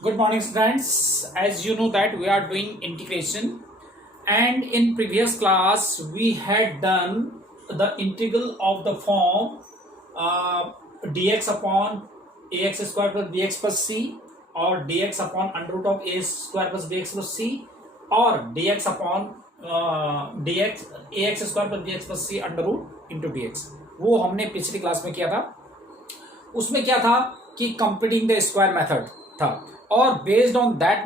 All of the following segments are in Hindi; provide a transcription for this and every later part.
Good morning, students. As you know that we are doing integration, and in previous class we had done the integral of the form dx upon ax square plus bx plus c, or dx upon under root of a square plus bx plus c, or dx upon dx ax square plus bx plus c under root into dx. वो हमने पिछली क्लास में किया था। उसमें क्या था कि कंप्लीटिंग द स्क्वायर मेथड था, और based on that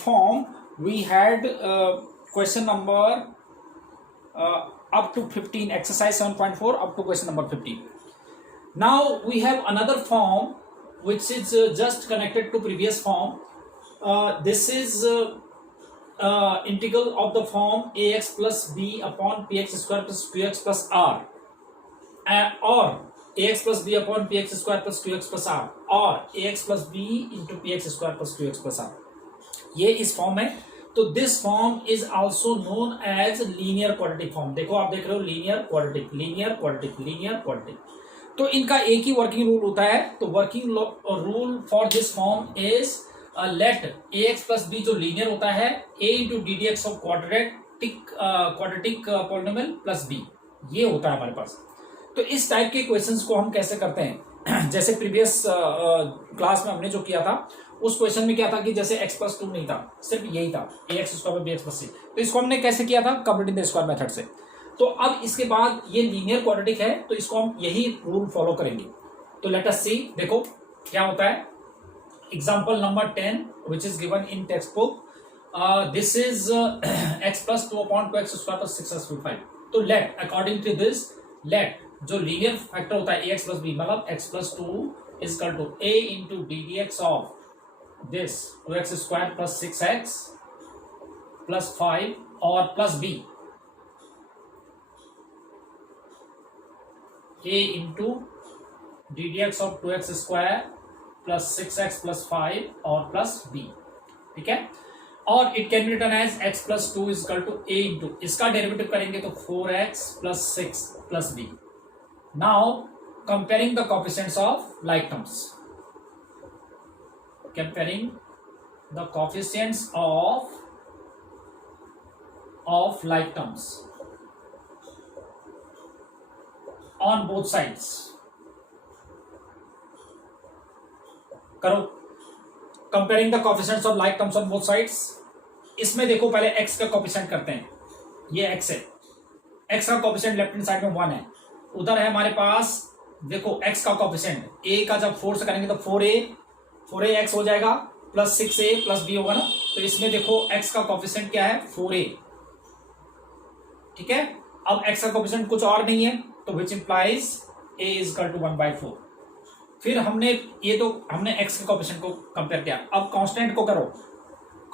form we had question number up to 15, exercise 7.4 up to question number 15. Now we have another form which is just connected to previous form. This is integral of the form ax plus b upon px square plus qx plus r, or ax plus b upon px square plus qx plus r, or ax plus b into px square plus qx plus r. ये इस फॉर्म है। तो this form is also known as linear quadratic form. देखो, आप देख रहे हो linear quadratic, linear quadratic, linear quadratic. तो इनका एक ही वर्किंग रूल होता है। तो working rule for this form is let ax plus b जो लीनियर होता है a into D D x of quadratic polynomial plus b, ये होता है हमारे पास। तो इस टाइप के क्वेश्चंस को हम कैसे करते हैं, जैसे प्रीवियस क्लास में हमने जो किया था उस क्वेश्चन में क्या था कि जैसे x प्लस 2 नहीं था, सिर्फ यही था ax square B X plus C. तो इसको हमने कैसे किया था, कंप्लीटिंग द स्क्वायर मेथड से। तो अब इसके बाद ये लीनियर क्वाड्रेटिक है, तो इसको हम यही रूल फॉलो करेंगे। तो लेट अस सी, देखो क्या होता है। Example number 10 which is given in textbook, this is x plus 2 upon 2x square plus 6x plus 5। तो let according to this, let जो लीनियर फैक्टर होता है ax प्लस b, मतलब x plus 2 is equal to a into D D x of this 2x square plus 6x plus 5 और plus b a into ddx of 2x square plus 6x plus 5 और plus b, ठीक है। और it can be written as x plus 2 is equal to a into, इसका डेरिवेटिव करेंगे तो 4x plus 6 plus b। Now comparing the coefficients of like terms, comparing the coefficients of like terms on both sides। करो comparing the coefficients of like terms on both sides। इसमें देखो, पहले x का कोएफिशिएंट करते हैं। ये x है, x का कोएफिशिएंट लेफ्ट हैंड साइड में 1 है। उधर है हमारे पास, देखो x का कोएफिशिएंट a का जब 4 से करेंगे तो 4a x हो जाएगा, प्लस 6a प्लस b होगा ना। तो इसमें देखो x का कोएफिशिएंट क्या है, 4a, ठीक है। अब x का कोएफिशिएंट कुछ और नहीं है, तो which implies a is equal to 1/4। फिर हमने x के कोएफिशिएंट को कंपेयर किया। अब कांस्टेंट को करो,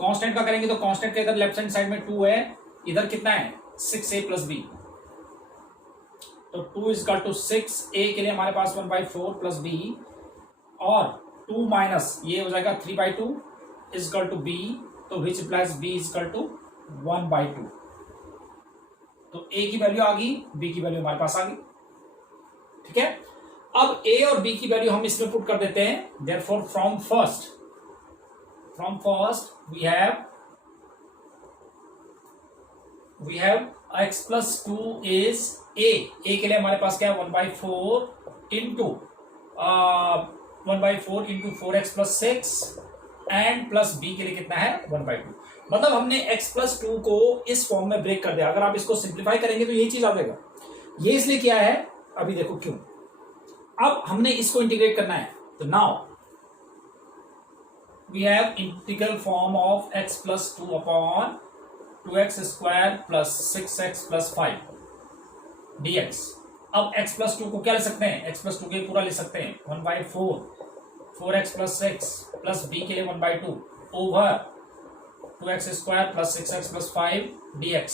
कांस्टेंट का करेंगे तो कांस्टेंट के इधर लेफ्ट हैंड साइड में 2 है, इधर कितना है 6a प्लस b। तो 2 इज इक्वल टू 6a के लिए हमारे पास 1/4 प्लस b, और 2 माइनस ये हो जाएगा 3/2 इज इक्वल टू b। तो which implies b is equal to 1/2। तो a की वैल्यू आ गई, b की वैल्यू हमारे पास आ गई, ठीक है। अब a और b की वैल्यू हम इसमें पुट कर देते हैं। Therefore from first we have x plus 2 is a के लिए हमारे पास क्या है 1/4 into 1/4 into 4x plus 6 and plus b के लिए कितना है 1/2। मतलब हमने x प्लस 2 को इस फॉर्म में ब्रेक कर दिया। अगर आप इसको सिंप्लीफाई करेंगे तो यही चीज आ जाएगा। ये इसलिए किया है, अभी देखो क्यों। अब हमने इसको इंटीग्रेट करना है, तो now we have integral form of x plus 2 upon 2x square plus 6x plus 5 dx। अब x प्लस 2 को क्या ले सकते हैं, x प्लस 2 के पूरा ले सकते हैं 1/4 4x प्लस 6 प्लस b के लिए 1/2 over 2x square plus 6x plus 5 dx।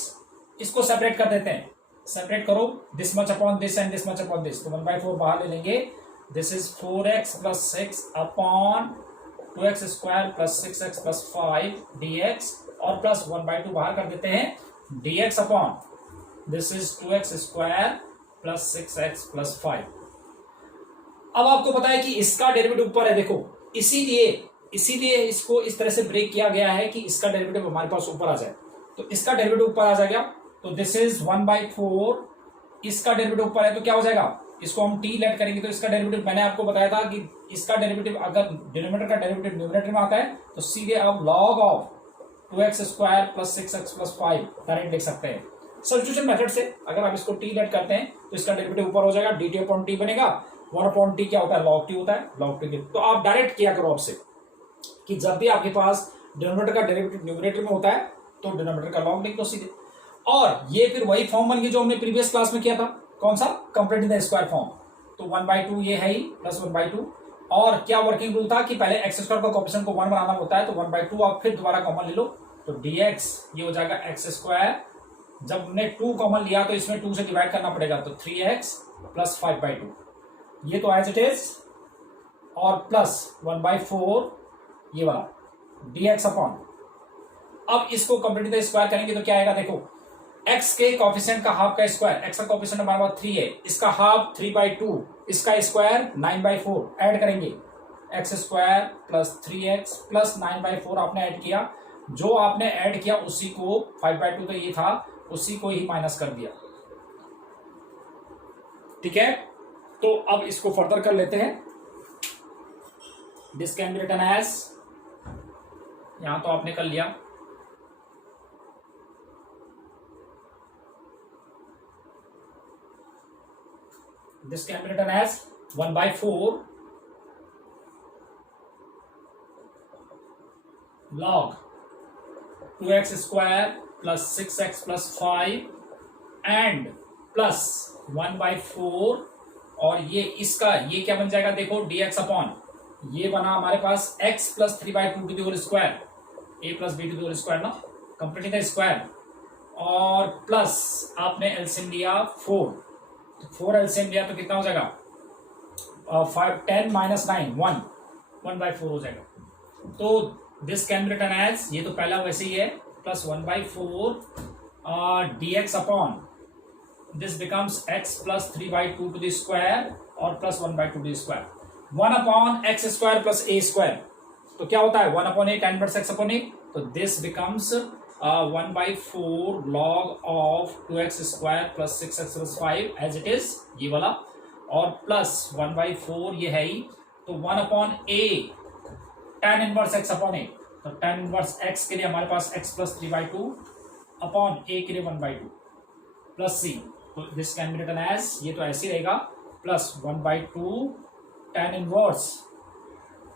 इसको सेपरेट कर देते हैं। सेपरेट करो, this much upon this and this much upon this, तो 1/4 बाहर ले लेंगे। This is 4x plus 6 upon 2x square plus 6x plus 5 dx, और प्लस 1/2 बाहर कर देते हैं, dx upon this is 2x square plus 6x plus 5। अब आपको पता है कि इसका डेरिवेटिव ऊपर है, देखो इसीलिए इसीलिए इसको इस तरह से ब्रेक किया गया है कि इसका डेरिवेटिव हमारे पास ऊपर आ जाए। तो इसका डेरिवेटिव ऊपर आ जाएगा, तो दिस इज 1/4। इसका डेरिवेटिव ऊपर है तो क्या हो जाएगा, इसको हम टी लेट करेंगे तो इसका डेरिवेटिव, मैंने आपको बताया था कि इसका डेरिवेटिव अगर डिनोमिनेटर का डेरिवेटिव न्यूमरेटर में आता है तो सीधे आप log of 2x² + 6x + 5 direct लिख सकते हैं सब्स्टिट्यूशन मेथड से। अगर आप इसको टी लेट करते हैं तो इसका डेरिवेटिव ऊपर हो जाएगा, dt/t बनेगा। 1/t क्या होता है, log t होता है, log t। तो आप डायरेक्ट किया करो आपसे कि जब भी आपके पास डिनोमिनेटर का डेरिवेटिव न्यूमरेटर में होता है तो डिनोमिनेटर का log लिख दो सीधे। और ये फिर वही फॉर्म बन गई जो हमने प्रीवियस क्लास में किया था, कौन सा, कंप्लीटिंग द स्क्वायर फॉर्म। तो 1/2 ये है ही प्लस 1/2। और क्या वर्किंग रूल था कि पहले x² का कोएफिशिएंट को 1 बनाना होता है, तो 1/2 आप फिर दोबारा कॉमन ले लो तो dx ये हो जाएगा x²। जब हमने 2 कॉमन लिया तो इसमें 2 से डिवाइड करना पड़ेगा, तो 3x + 5/2 ये तो एज इट इज, और प्लस 1/4 ये वाला dx अपॉन। अब इसको कंप्लीट द स्क्वायर करेंगे तो क्या आएगा, देखो x के कोएफिशिएंट का हाफ का स्क्वायर, x का कोएफिशिएंट हमारे पास 3 है, इसका हाफ 3/2, इसका स्क्वायर 9/4 ऐड करेंगे, x² + 3x + 9/4 आपने ऐड किया। जो आपने ऐड किया उसी को 5/2 तो ये था, उसी को ही माइनस कर दिया। ठीक है, तो अब इसको फर्दर कर लेते हैं। This can be written as, यहां तो आपने कर लिया, this can be written as 1/4 log 2x² + 6x + 5 and plus 1/4। और ये इसका ये क्या बन जाएगा, देखो dx अपॉन ये बना हमारे पास x + 3/2 a + b² ना, कंप्लीटिंग द स्क्वायर, और प्लस आपने एलसीएम लिया 4, तो 4 एलसीएम लिया तो कितना हो जाएगा, 5 10 - 9 1 1/4 हो जाएगा। तो this can be written as, ये तो पहला वैसे ही है, plus 1/4 dx upon this becomes x + 3/2 और प्लस 1/2 1/x² + a²। तो क्या होता है 1/a tan - x upon a, तो this becomes 1/4 log of 2x² + 6x + 5 as it is, ये वाला, और प्लस 1/4 ये है ही, तो 1/a tan 1x upon a। तो tan 1x के लिए हमारे पास x + 3/2 अपॉन a के लिए 1/2 प्लस c, तो this can be written as, ये तो ऐसे ही रहेगा, प्लस 1/2 tan 1,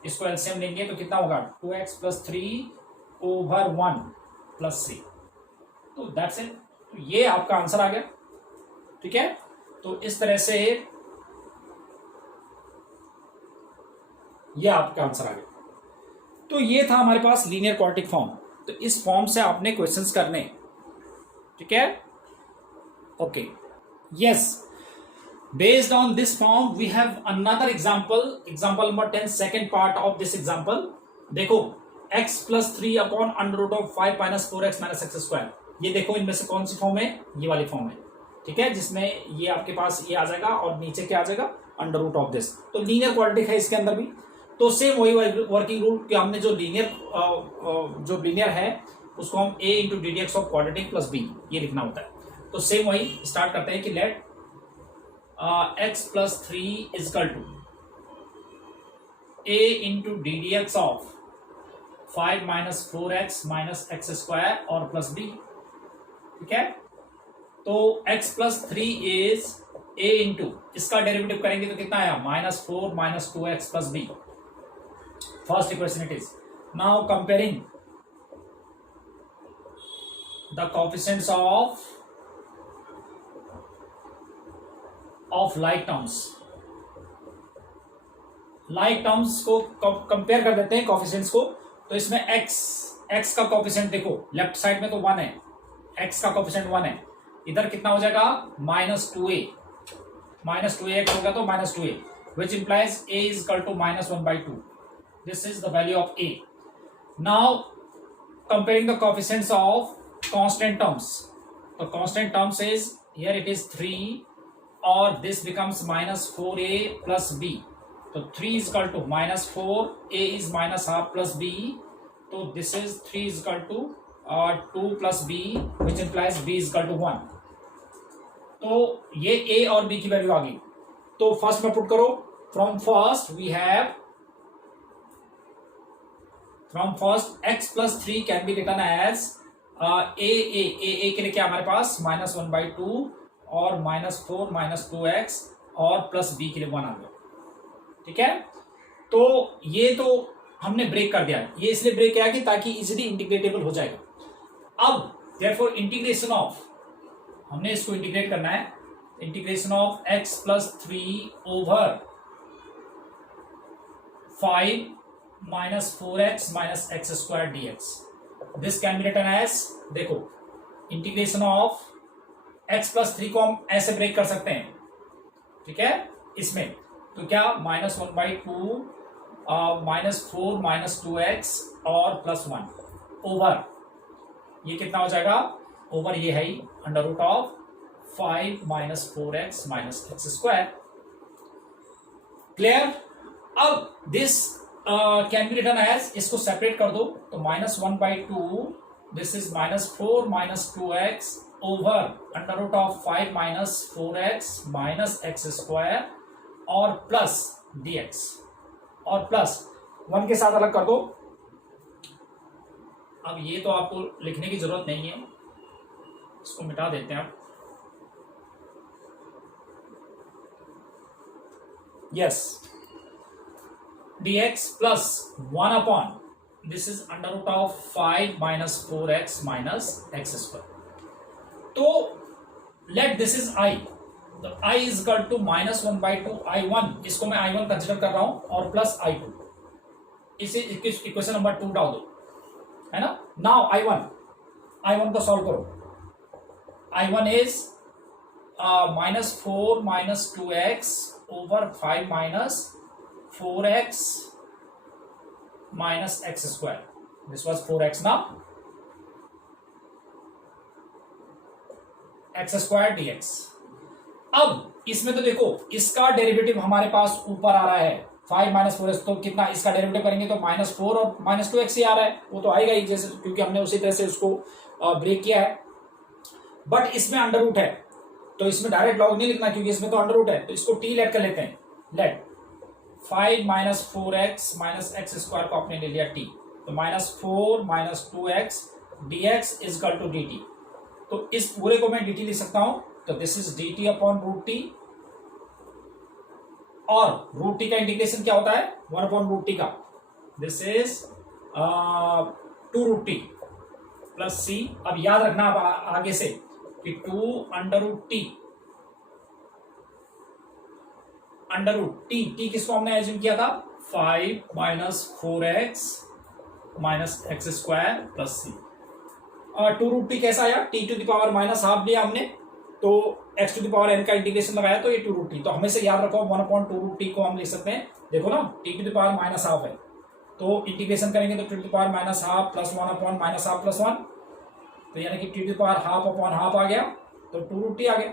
इसको एलसीएम लेंगे तो कितना होगा 2x + 3/1 प्लस c। तो दैट्स इट, तो ये आपका आंसर आ गया। ठीक है, तो इस तरह से ये आपका आंसर आ गया। तो ये था हमारे पास लीनियर क्वाड्रेटिक फॉर्म। तो इस फॉर्म से आपने क्वेश्चंस करने, ठीक है, okay, yes. Based on this form, we have another example, example number 10, second part of this example. देखो x + 3/√5 - 4x - x²। ये देखो इनमें से कौन सी फॉर्म है, ये वाली फॉर्म है। ठीक है, जिसमें ये आपके पास ये आ जाएगा और नीचे क्या आ जाएगा, √(this). तो लीनियर क्वाड्रेटिक है इसके अंदर भी। तो सेम वही वर्किंग रूल कि हमने जो लीनियर है उसको हम a × ddx of quadratic + b ये लिखना होता है। तो सेम वही स्टार्ट करते हैं कि let x + 3 = a × ddx of 5 - 4x - x² और प्लस b। ठीक है, तो x + 3 इज a × इसका डेरिवेटिव करेंगे तो कितना आया, -4 - 2x + b। First equation it is. Now comparing the coefficients of like terms को कंपेयर कर देते हैं कोएफिशिएंट्स को। तो इसमें x का कोएफिशिएंट देखो, लेफ्ट साइड में तो 1 है, x का कोएफिशिएंट 1 है, इधर कितना हो जाएगा -2a x होगा तो -2a, which implies a is equal to -1/2. This is the value of a. Now comparing the coefficients of constant terms. The constant terms is here it is 3 or this becomes -4a + b. तो 3 is equal to -4, a is -half plus b, तो this is 3 is equal to 2 plus b which implies b is equal to 1। तो ये a और b की वैल्यू आ गई। तो फर्स्ट में पुट करो, from first we have from first x plus 3 can be written as a के लिए क्या हमारे पास -1/2 और -4 -2x और प्लस b के लिए 1 आ गया। ठीक है, तो ये तो हमने ब्रेक कर दिया। ये इसलिए ब्रेक किया कि ताकि इजीली इंटीग्रेटेबल हो जाएगा। अब देयरफॉर इंटीग्रेशन ऑफ, हमने इसको इंटीग्रेट करना है, integration of x plus 3 over 5 -4x -x स्क्वायर dx। This can be written as, देखो इंटीग्रेशन ऑफ x प्लस 3 को हम ऐसे ब्रेक कर सकते हैं। ठीक है, इसमें तो क्या -1/2 -4 -2x और प्लस 1 ओवर, ये कितना हो जाएगा, ओवर ये है under root of 5 -4x -x square. Clear. अब this can be written as, इसको सेपरेट कर दो तो -1/2, this is -4 -2x over under root of 5 -4x -x square और प्लस dx, और प्लस 1 के साथ अलग कर दो। अब ये तो आपको लिखने की जरूरत नहीं है, इसको मिटा देते हैं आप। Yes, dx plus 1 upon, this is under root of 5 -4x -x square. तो लेट दिस इज i, तो i is equal to -1/2 i1, इसको मैं i1 कंसिडर कर रहा हूं, और प्लस i2, इसे इक्वेशन नंबर 2 डाल दो, है ना। नाउ i1 को सॉल्व करो। i1 is -4 -2x over 5 -4x -x square, this was 4x ना, x स्क्वायर dx। अब इसमें तो देखो इसका डेरिवेटिव हमारे पास ऊपर आ रहा है 5 -4x, तो कितना इसका डेरिवेटिव करेंगे तो -4 और -2x ही आ रहा है, वो तो आएगा ही, जैसे क्योंकि हमने उसी तरह से उसको ब्रेक किया है। बट इसमें अंडर रूट है, तो इसमें डायरेक्ट लॉग नहीं लिखना क्योंकि इसमें तो अंडर रूट है, तो इसको t लेट कर लेते हैं। लेट 5 -4x -x स्क्वायर को आपने ले लिया t, तो -4 -2x dx is equal to dt। तो इस पूरे को मैं dt लिख सकता हूं, तो this is dt upon root T, और रूट टी का इंटीग्रेशन क्या होता है 1 अपॉन रूट टी का, this is 2 root T plus C. अब याद रखना अब आगे से कि 2 under root T, under root T किसको हमने एज्यूम किया था 5 -4x -x square plus C. 2 root T कैसा आया, T to the power -half लिया हमने, तो x to the power n का इंटीग्रेशन लगाया तो ये 2 रूट टी। तो हमेशा याद रखो 1 अपॉन 2 रूट टी को हम लिख सकते हैं, देखो ना T to the power -half है, तो इंटीग्रेशन करेंगे तो T to the power -half plus 1 upon -half plus 1, तो यानी कि T to the power half upon half आ गया, तो 2 रूट टी आ गया।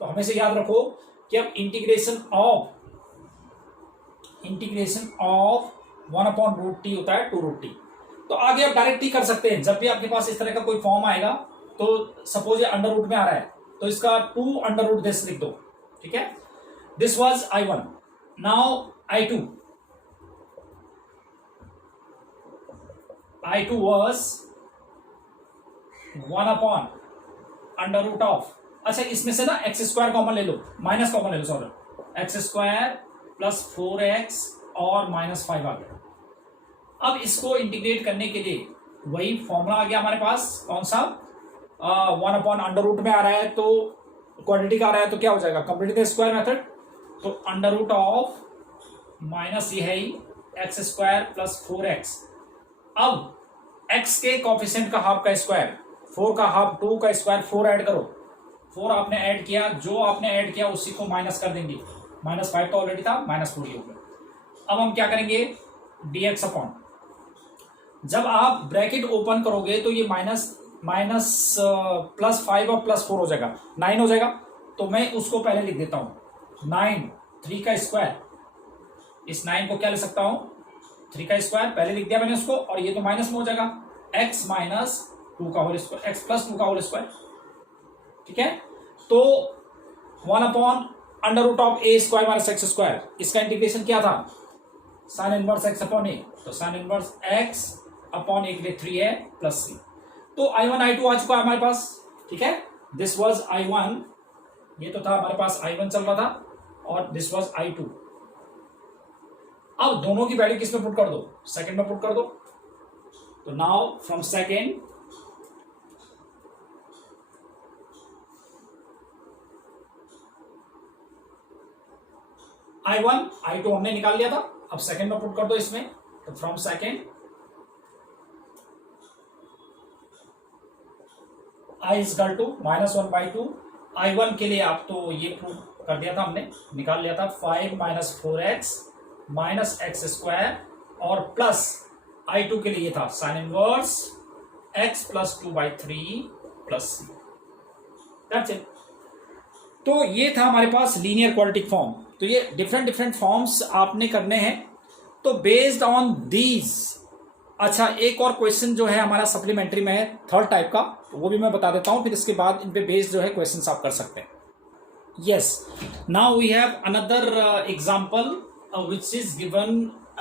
तो हमेशा याद रखो कि अब integration of 1 upon root t होता है 2 रूट टी। तो आगे आप डायरेक्ट ही कर सकते हैं, जब भी आपके पास इस तरह का कोई फॉर्म आएगा, तो सपोज ये अंडर रूट में आ रहा है तो इसका 2 अंडर रूट दिस लिख दो। ठीक है, this was i1। Now i2 was 1 upon under root of, अच्छा इसमें से ना x स्क्वायर कॉमन ले लो, माइनस कॉमन ले लो, sorry, x square plus 4x और -5 आ गया। अब इसको इंटीग्रेट करने के लिए वही फॉर्मूला आ गया हमारे पास, कौन सा 1 अपॉन अंडर रूट में आ रहा है तो क्वाड्रेटिक आ रहा है, तो क्या हो जाएगा कंप्लीट स्क्वायर मेथड, तो अंडर रूट ऑफ माइनस ये है एक्स स्क्वायर प्लस 4x। अब x के कोफिशिएंट का हाफ का स्क्वायर, 4 का हाफ 2 का स्क्वायर 4 ऐड करो, 4 आपने ऐड किया, जो आपने ऐड किया उसी को माइनस कर देंगे, -5 तो ऑलरेडी था, -4 हो गया। अब हम क्या करेंगे dx अपॉन, जब आप ब्रैकेट ओपन करोगे तो ये माइनस +5 और +4 हो जाएगा, 9 हो जाएगा। तो मैं उसको पहले लिख देता हूं 9, 3 का स्क्वायर इस 9 को क्या ले सकता हूं 3 का स्क्वायर, पहले लिख दिया मैंने उसको, और ये तो माइनस में हो जाएगा x माइनस 2 का होल स्क्वायर, x प्लस 2 का होल स्क्वायर। ठीक है, तो 1 upon under root of A square minus x square, इसका इंटीग्रेशन क्या था sine inverse x upon a, तो sine inverse x upon a के लिए 3a प्लस सी। तो I1 I2 आ चुका है हमारे पास। ठीक है, दिस वाज I1, ये तो था हमारे पास I1 चल रहा था, और दिस वाज I2। अब दोनों की वैल्यू किस में पुट कर दो, सेकंड में पुट कर दो। तो now from second I1 I2 हमने निकाल लिया था, अब सेकंड में पुट कर दो इसमें। तो from second I is equal to -1/2, I1 के लिए आप तो ये प्रूव कर दिया था हमने, निकाल लिया था 5 - 4x माइनस एक्स स्क्वायर, और प्लस I2 के लिए ये था sine inverse x plus 2/3 plus c। That's it. तो ये था हमारे पास लीनियर क्वाड्रेटिक फॉर्म। तो ये डिफरेंट फॉर्म्स आपने करने हैं। तो बेस्ड ऑन दीज, अच्छा एक और क्वेश्चन जो है हमारा सप्लीमेंट्री में है थर्ड टाइप का, तो वो भी मैं बता देता हूं, फिर इसके बाद इन पे बेस्ड जो है क्वेश्चंस आप कर सकते हैं। Yes, now we have another example which is given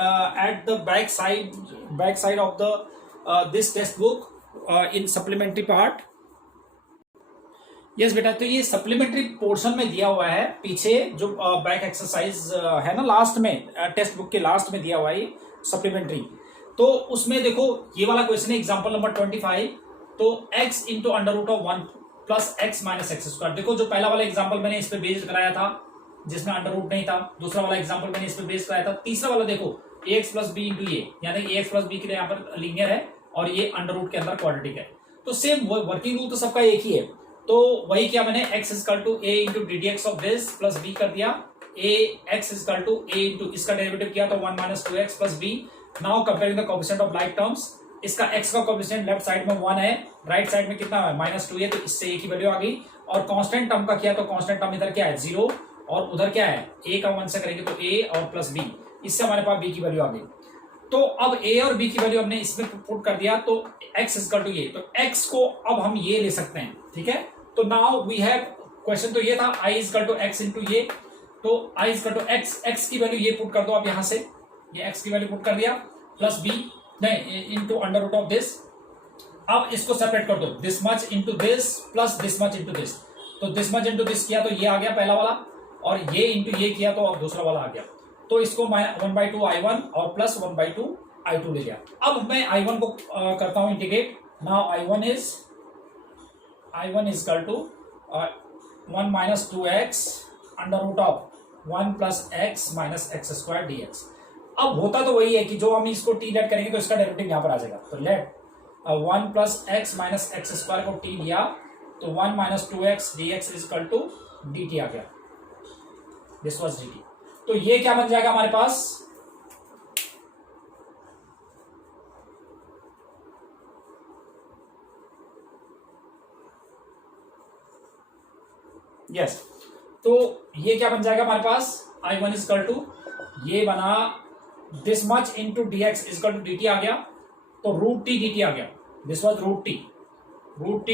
at the back side of the this textbook in supplementary part। Yes बेटा, तो ये सप्लीमेंट्री पोर्शन में दिया हुआ है, पीछे जो बैक एक्सरसाइज है ना, लास्ट में टेक्स्ट बुक के लास्ट में दिया हुआ है सप्लीमेंट्री। तो उसमें देखो ये वाला क्वेश्चन है एग्जांपल नंबर 25। तो x into under root of 1 plus x minus x square. देखो जो पहला वाला एग्जांपल मैंने इस पे बेस्ड कराया था जिसमें अंडर रूट नहीं था, दूसरा वाला एग्जांपल मैंने इस पे बेस्ड कराया था, तीसरा वाला देखो ax प्लस बी इंटू ए, यानी ax प्लस बी के लिए यहाँ पर लीनियर है और ये अंडर रूट के अंदर क्वाड्रेटिक है। तो सेम वर्किंग रूल तो सबका एक ही है। तो वही क्या मैंने x is equal to a into D D x of this plus b कर दिया, a x is equal to a into इसका डेरिवेटिव किया तो 1 minus 2x plus b। Now comparing the coefficient of like terms, इसका x का कोएफिशिएंट लेफ्ट साइड में 1 है, राइट साइड में कितना है -2 है, तो इससे एक ही वैल्यू आ गई। और कांस्टेंट टर्म का किया तो कांस्टेंट टर्म इधर क्या है 0, और उधर क्या है a का 1 से करेंगे तो a और प्लस b, इससे हमारे पास b की वैल्यू आ गई। तो अब a और b की वैल्यू हमने इसमें पुट कर दिया, तो x इजकल टू ये, तो x को अब हम ये ले सकते हैं। ठीक है, तो नाउ वी हैव क्वेश्चन तो ये था i is equal to x into ये, तो i इजकल टू x की वैल्यू ये पुट कर दो आप यहां से, ये x की वैल्यू पुट कर दिया, प्लस b नहीं into under root of this. अब इसको सेपरेट कर दो, this much into this plus this much into this, तो दिस मच इंटू दिस किया तो ये आ गया पहला वाला, और ये इंटू ये किया तो अब दूसरा वाला आ गया। तो इसको 1/2 I1 और प्लस 1/2 I2 ले लिया। अब मैं I1 को करता हूं integrate. Now I1 is equal to 1 minus 2x under root of 1 plus x minus x square d x. अब होता तो वही है कि जो हम इसको t लेट करेंगे तो इसका डेरिवेटिव यहां पर आ जाएगा। तो let 1 plus x minus x square को t लिया तो 1 minus 2x dx is equal to dt आ गया, दिस वाज dt। तो ये क्या बन जाएगा हमारे पास, यस तो ये क्या बन जाएगा हमारे पास I1 इजकल टू ये बना this much into D X equal to D T आ गया, तो रूट टी डी टी आ गया, this was root T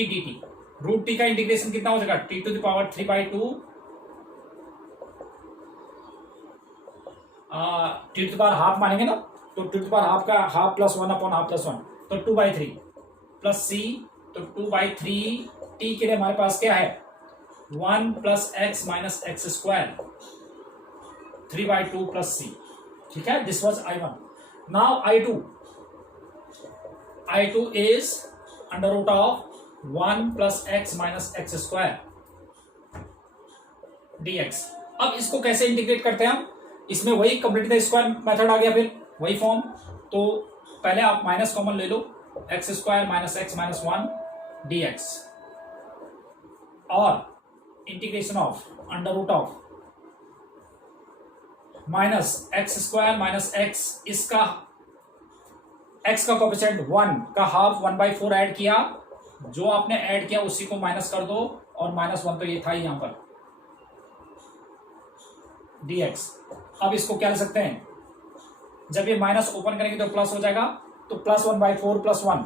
D T. Root T का इंटीग्रेशन कितना हो जाएगा T to the power 3/2 T to the power half मानेंगे ना, तो T to the power half का half plus 1 upon half plus 1, तो 2/3 प्लस सी, तो 2/3 टी के लिए हमारे पास क्या है 1 plus x minus x square 3/2 plus C. ठीक है, this was I1। Now I2 is under root of 1 plus x minus x square dx। अब इसको कैसे इंटीग्रेट करते हैं हम, इसमें वही कंप्लीट द स्क्वायर मेथड आ गया, फिर वही फॉर्म। तो पहले आप माइनस कॉमन ले लो, X square minus X minus 1 dx, और integration of under root of minus x square minus X, इसका एक्स का कोएफिशिएंट 1 का हाफ 1/4 ऐड किया, जो आपने ऐड किया उसी को माइनस कर दो, और -1 तो ये था ही यहां पर dx। अब इसको क्या ले सकते हैं जब ये माइनस ओपन करेंगे तो प्लस हो जाएगा, तो प्लस 1/4 प्लस 1,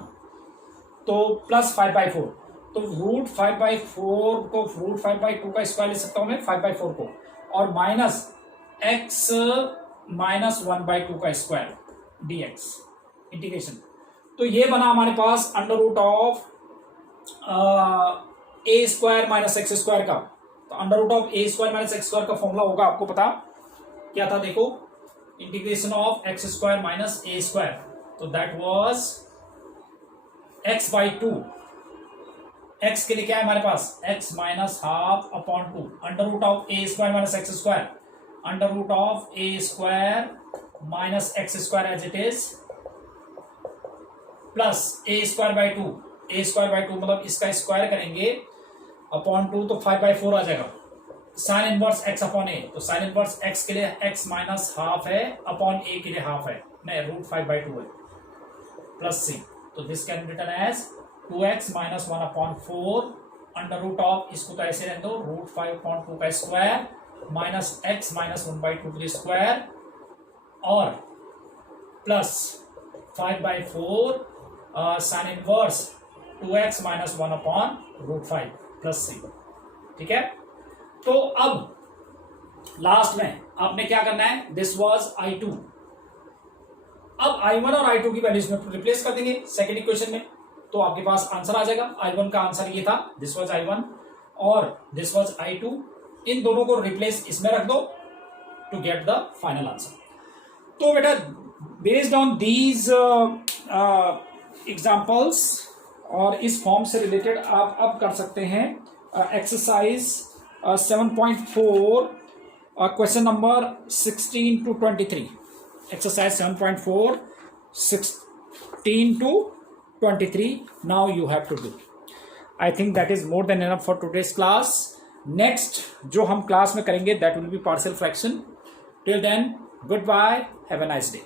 तो प्लस 5/4। तो रूट 5/4 को रूट 5/2 का स्क्वायर ले सकता हूं मैं 5/4 को, और माइनस x माइनस 1/2 का स्क्वायर dx इंटीग्रेशन। तो ये बना हमारे पास under root of A square minus x square का। तो under root of A square minus x square का फॉर्मूला होगा, आपको पता क्या था, देखो integration of X square minus A square, तो दैट वाज x/2। x के लिए क्या है हमारे पास, x minus half upon 2 under root of A square minus x square, under root of A square minus x square as it is, plus a square by 2, a square by 2 मतलब इसका स्क्वायर करेंगे अपॉन 2 तो 5/4 आ जाएगा, sine inverse x upon a. तो साइन इनवर्स x के लिए x माइनस हाफ है अपॉन ए के लिए हाफ है, नहीं रूट 5/2 है, प्लस c। तो this can be written as 2x minus 1/4 under root of, इसको तो ऐसे रहने दो, रूट 5/2 का स्क्वायर माइनस x माइनस 1/2 का स्क्वायर और plus 5/4 sine inverse 2x minus 1/√5 plus c। ठीक है, तो अब लास्ट में आपने क्या करना है, दिस वाज I2। अब I1 और I2 की वैल्यूज में रिप्लेस कर देंगे सेकेंड इक्वेशन में, तो आपके पास आंसर आ जाएगा। I1 का आंसर ये था, दिस वाज I1 और दिस वाज I2। इन दोनों को रिप्लेस इसमें रख दो to get the final answer. तो बेटा बेस्ड ऑन दीज एग्जाम्पल्स और इस फॉर्म से रिलेटेड आप अब कर सकते हैं exercise 7.4 question number 16 to 23। Exercise 7.4 16 to 23 now you have to do. I think that is more than enough for today's class. Next जो हम क्लास में करेंगे that will be partial fraction. Till then goodbye, have a nice day.